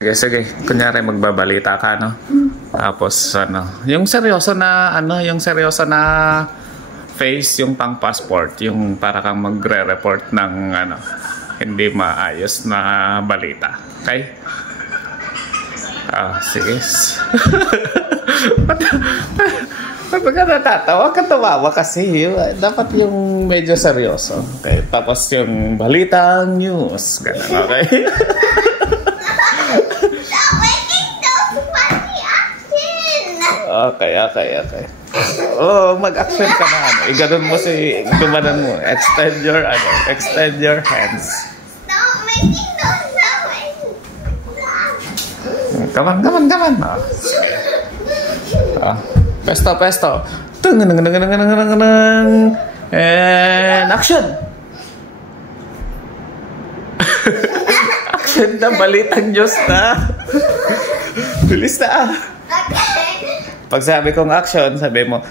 Sige, sige. Kunyari magbabalita ka, no? Tapos, yung seryoso na, yung seryoso na face, yung pang passport, yung para kang magre-report ng, hindi maayos na balita. Okay? Sige. Ba't ka natatawa? Ka tumawa kasi. Dapat yung medyo seryoso. Okay? Tapos yung balitang news. Ganun, okay? Okay. Oh, mag-action ka na. Iganon mo gumanon mo. Extend your hands. Stop making those sounds. Come on. Pesto. And action. Action na, balitang news na. Bilis na. Pag sabi kong action, sabi mo,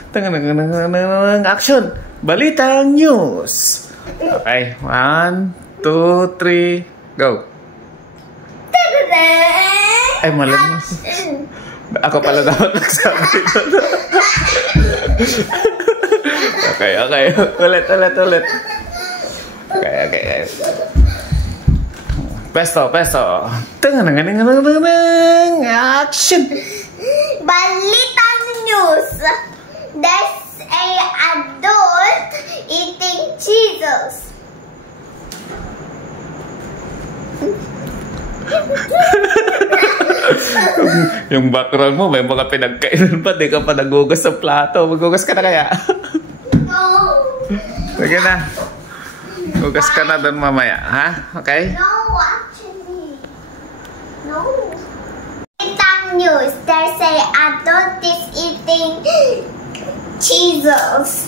action, balitang news. Okay, 1, 2, 3, go. Ay, malam mo. Ako pala dapat nagsabi. Okay. Ulit. Okay. Pesto. Action. Balitang news. There's a adult eating cheeses. Yung background mo, may mga pinagkainan pa, di ka pa nagugas sa plato. Magugas ka na kaya? No. Sige na. Gugas ka na doon mamaya, ha? Okay? No, actually. No. Balitang news. There's a adult is eating cheeses.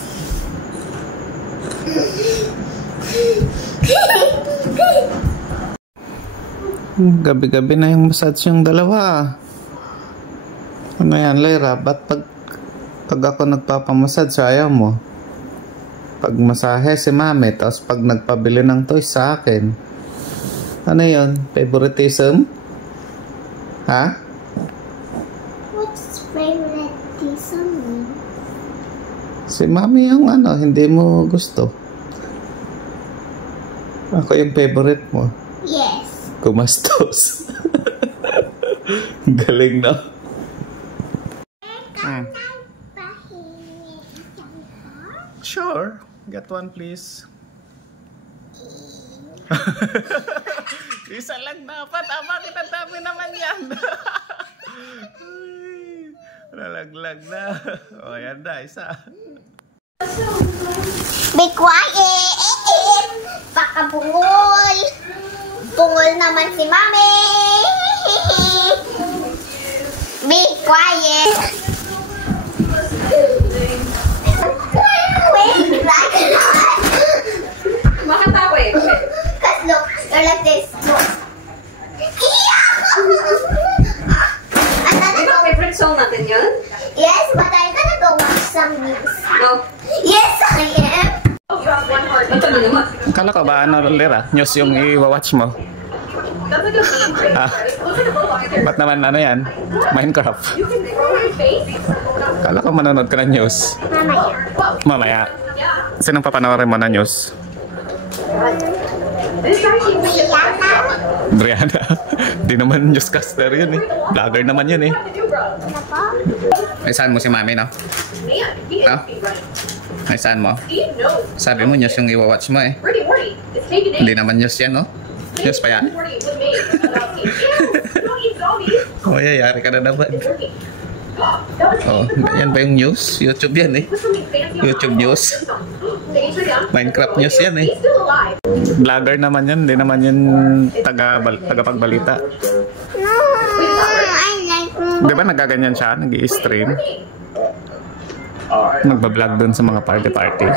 Gabi-gabi na yung massage yung dalawa. Ano yan, Lyra? Ba't pag ako nagpapamassage, ayaw mo? Pag masahe si Mami, tapos pag nagpabili ng toys sa akin. Ano yun? Favoritism? Ha? What's favoritism mean? Si Mami yung hindi mo gusto. Ako yung favorite mo. Yes. Kumastos. Galing na. Sure. Get one, please. Isa lang dapat. Bakit ang dami naman yan? Nalaglag na. O, yan na. Isa. Be quiet! Pakabungol! Bungol naman si Mami! Be quiet! Bakit ako eh? Because look, you're like this. Look. Ikaw, favorite song natin yun? Yes, but I'm gonna go watch some news. No. Yes, I am. Ito na naman. Kala ko ba Lera? News yung i-watch mo? Ba't naman yan? Minecraft. Kala ko manonood ka ng news. Mamaya. Sinong papanoorin mo na news? Brianna. Di naman newscaster yun eh. Vlogger naman yun eh. Ay, saan mo si Mami, no? No? Ay, saan mo? Sabi mo news yung i-watch mo eh. Hindi naman news yan, no? News pa yan? Oh, yari ka na naman. Oh, yan ba yung news? YouTube yan eh. YouTube news. Minecraft news yan eh. Vlogger naman yan. Hindi naman yan tagapagbalita. No, I like Di ba nagaganyan siya? Nag-i-stream. Nagbablog dun sa mga party-party.